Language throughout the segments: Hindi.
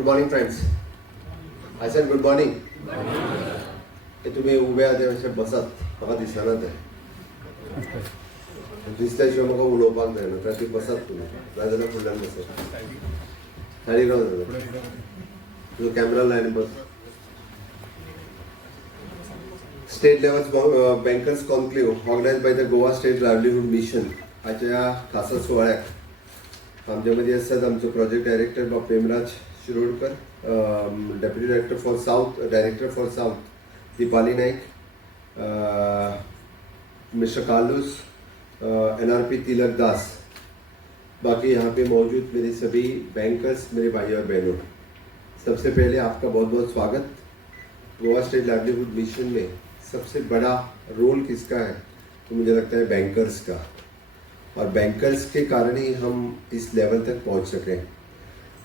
Good morning friends. I said good morning. हे तुम्ही उभे आहात अशे बसत म्हाका दिसना ते दिसल्याशिवाय म्हाका उलोवपाक जायना तर ती बसत तुमी नाजाल्यार फुडल्यान बसत साडी रावन तुजो कॅमेरा लायन बस. State level bankers conclave organised by the Goa state livelihood mission हाच्या ह्या खासा सोहळ्याक आमच्या मदीं आसात आमचो प्रोजेक्ट डायरेक्टर डॉ Premraj Shirodkar, deputy director for south, director for south Deepali Naik, mister Carlos, NRP तिलक दास, बाकी यहाँ पे मौजूद मेरे सभी बैंकर्स, मेरे भाई और बहनों, सबसे पहले आपका बहुत बहुत स्वागत. गोवा स्टेट लाइवलीहुड मिशन में सबसे बड़ा रोल किसका है तो मुझे लगता है बैंकर्स का, और बैंकर्स के कारण ही हम इस लेवल तक पहुंच सके.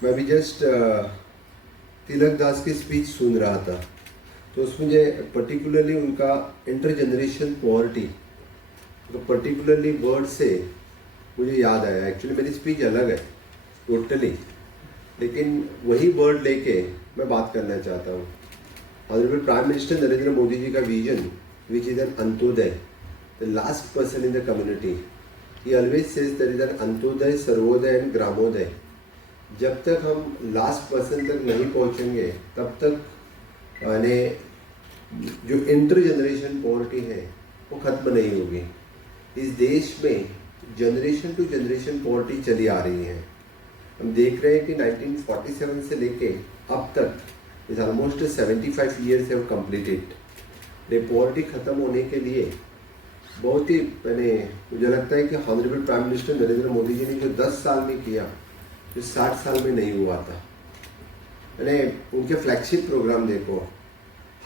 मैं भी जस्ट तिलक दास की स्पीच सुन रहा था तो उसमें मुझे पर्टिकुलरली उनका इंटर जनरेशन पॉवर्टी तो पर्टिकुलरली वर्ड से मुझे याद आया. एक्चुअली मेरी स्पीच अलग है टोटली, लेकिन वही वर्ड लेके मैं बात करना चाहता हूँ. Honourable prime minister Narendra Modi ji का vision which is an Antyodaya, the last person in the community. He always says there is an Antyodaya, Sarvodaya and Gramodaya. जब तक हम लास्ट पर्सन तक नहीं पहुंचेंगे तब तक यानी जो इंटर जनरेशन पॉवर्टी है वो खत्म नहीं होगी. इस देश में जनरेशन टू जनरेशन पॉवर्टी चली आ रही है. हम देख रहे हैं कि 1947 से लेके अब तक is almost 75 years have completed. ये पॉवर्टी खत्म होने के लिए बहुत ही मैंने मुझे लगता है कि honourable prime minister Narendra Modi ji ने जो 10 साल में किया जो 60 साल में नहीं हुआ था. मैंने उनके फ्लैगशिप प्रोग्राम देखो,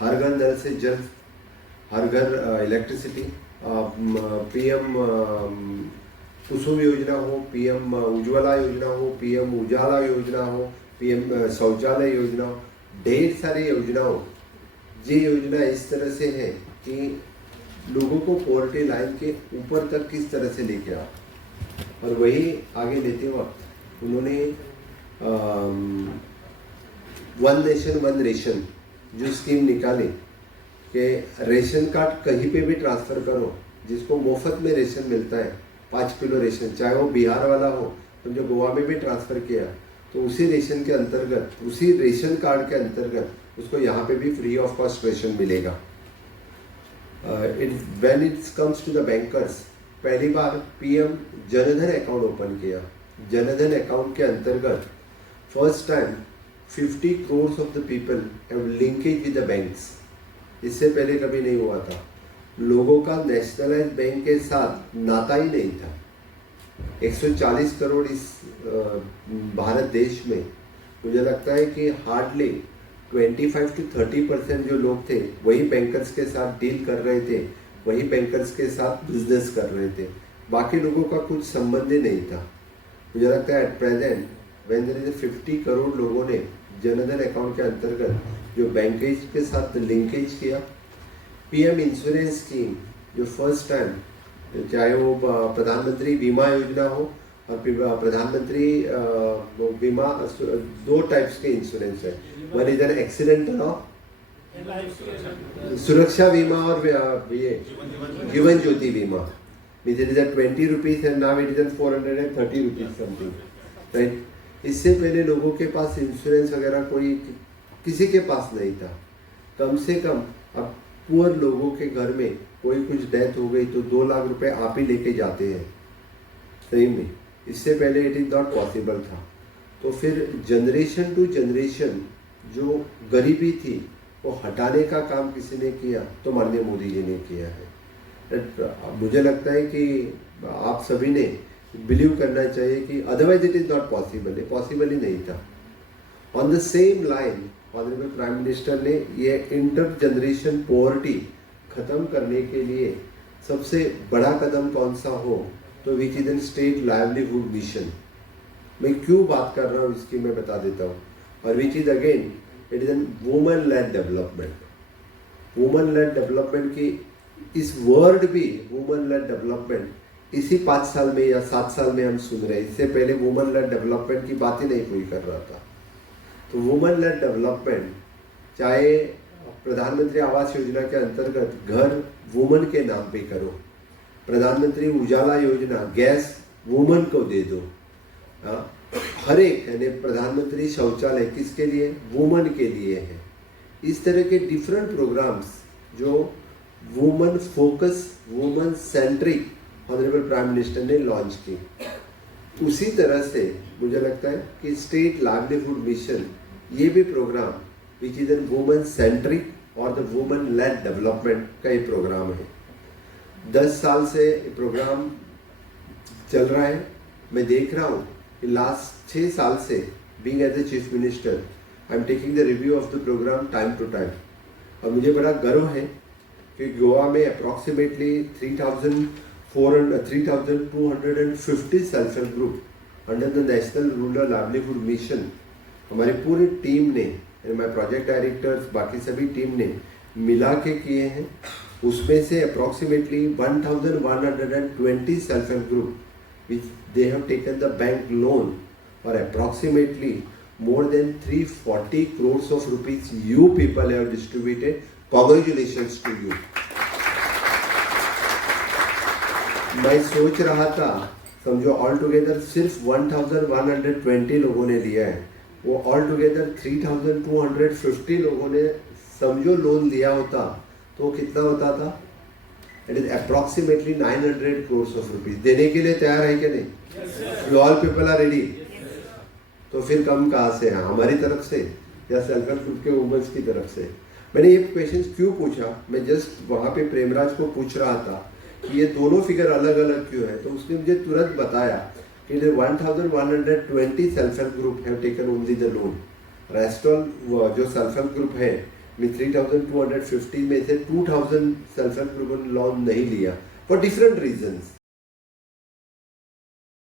हर घर नल से जल, हर घर इलेक्ट्रिसिटी, PM कुसुम योजना हो, PM उज्ज्वला योजना हो, PM उजाला योजना हो, PM शौचालय योजना हो, ढेर सारी योजनाओं. ये योजना इस तरह से है कि लोगों को पॉवर्टी लाइन के ऊपर तक किस तरह से लेके आओ. और वही आगे लेते वक्त उन्होंने वन नेशन वन रेशन जो स्कीम निकाली कि रेशन कार्ड कहीं पे भी ट्रांसफ़र करो, जिसको मुफ्त में रेशन मिलता है 5 किलो रेशन, चाहे वो बिहार वाला हो, तो जो गोवा में भी ट्रांसफ़र किया तो उसी रेशन के अंतर्गत, उसी रेशन कार्ड के अंतर्गत उसको यहाँ पे भी फ्री ऑफ कॉस्ट रेशन मिलेगा. When it comes to the bankers, पहली बार PM जनधन अकाउंट ओपन किया. जनधन अकाउंट के अंतर्गत first time 50 crores of the people have linkage with the banks. इससे पहले कभी नहीं हुआ था. लोगों का नेशनलाइज बैंक के साथ नाता ही नहीं था. 140 करोड़ इस भारत देश में मुझे लगता है कि हार्डली 25 to 30% जो लोग थे वही बैंकर्स के साथ डील कर रहे थे, वही बैंकर्स के साथ बिजनेस कर रहे थे. बाकी लोगों का कुछ संबंध ही नहीं था. मुझे लगता है at present when there is 50 crore लोगों ने जनधन अकाउंट के अंतर्गत जो बैंकेज के साथ लिंकेज किया. PM इंश्योरेंस स्कीम जो फर्स्ट टाइम, चाहे वो प्रधानमंत्री बीमा योजना हो और प्रधानमंत्री बीमा, 2 टाइप्स के इंश्योरेंस है. One is an accidental of सुरक्षा बीमा और ये जीवन ज्योति बीमा. It is at 20 rupees and now it is at 430 rupees something, right? इससे पहले लोगों के पास इंश्योरेंस वगैरह कोई किसी के पास नहीं था. कम से कम अब पुअर लोगों के घर में कोई कुछ डेथ हो गई तो 2 लाख रुपए आप ही लेके जाते हैं. सही में इससे पहले इट इज नॉट पॉसिबल था. तो फिर जनरेशन टू जनरेशन जो गरीबी थी वो हटाने का काम किसी ने किया तो माननीय मोदी जी ने किया है. मुझे लगता है कि आप सभी ने बिलीव करना चाहिए कि otherwise it is not possible. ये पॉसिबल ही नहीं था. On the same line honourable prime minister ने ये इंटर जनरेशन पॉवर्टी खत्म करने के लिए सबसे बड़ा कदम कौन सा हो तो विच is N state livelihood mission. मैं क्यों बात कर रहा हूँ इसकी मैं बता देता हूँ. और which is again it is an woman lead development. Woman lead development की इस वर्ड भी वुमन लेड डेवलपमेंट इसी 5 साल में या 7 साल में हम सुन रहे हैं. इससे पहले वुमन लेड डेवलपमेंट की बात ही नहीं कोई कर रहा था. तो वुमेन लेड डेवलपमेंट, चाहे प्रधानमंत्री आवास योजना के अंतर्गत घर वुमेन के नाम पे करो, प्रधानमंत्री उजाला योजना गैस वुमेन को दे दो, हर एक यानी प्रधानमंत्री शौचालय किसके लिए, वुमेन के लिए है। इस तरह के डिफरेंट प्रोग्राम्स जो women focus, women centric honourable prime minister ने लॉन्च की। उसी तरह से मुझे लगता है कि स्टेट लाइवलीहुड मिशन ये भी programme which is an women centric और द वुमेन लेड डेवलपमेंट का ये प्रोग्राम है। 10 साल से ये प्रोग्राम चल रहा है। मैं देख रहा हूँ कि लास्ट 6 साल से being as a chief minister I am taking the review of the programme time to time, और मुझे बड़ा गर्व है कि गोवा में approximately 3,250 self help group under the national rural livelihood mission हमारी पूरी टीम ने, माय प्रोजेक्ट डायरेक्टर्स, बाकी सभी टीम ने मिला के किए हैं। उसमें से approximately 1,120 self help group which they have taken the bank loan or approximately more than 340 crores of rupees you people have distributed. Congratulations to you. मैं सोच रहा था, समझो ऑल टुगेदर सिर्फ 1,120 लोगों ने लिया है, वो ऑल टुगेदर 3,250 लोगों ने समझो लोन लिया होता तो कितना होता था? It is approximately 900 crores of rupees। देने के लिए तैयार है कि नहीं? All people are ready. तो फिर कम कहाँ से है, हमारी तरफ से या सेल्फ हेल्प ग्रुप के वुमेन्स की तरफ से? मैंने ये क्वेश्चन क्यों पूछा, मैं जस्ट वहाँ पे प्रेमराज को पूछ रहा था कि ये दोनों फिगर अलग अलग क्यों है, तो उसने मुझे तुरंत बताया कि 1,120 self help group have taken only the loan. Rest all जो सेल्फ हेल्प ग्रुप है 3,250 में से 2,000 सेल्फ हेल्प ग्रुप ने लोन नहीं लिया फॉर डिफरेंट रीजंस।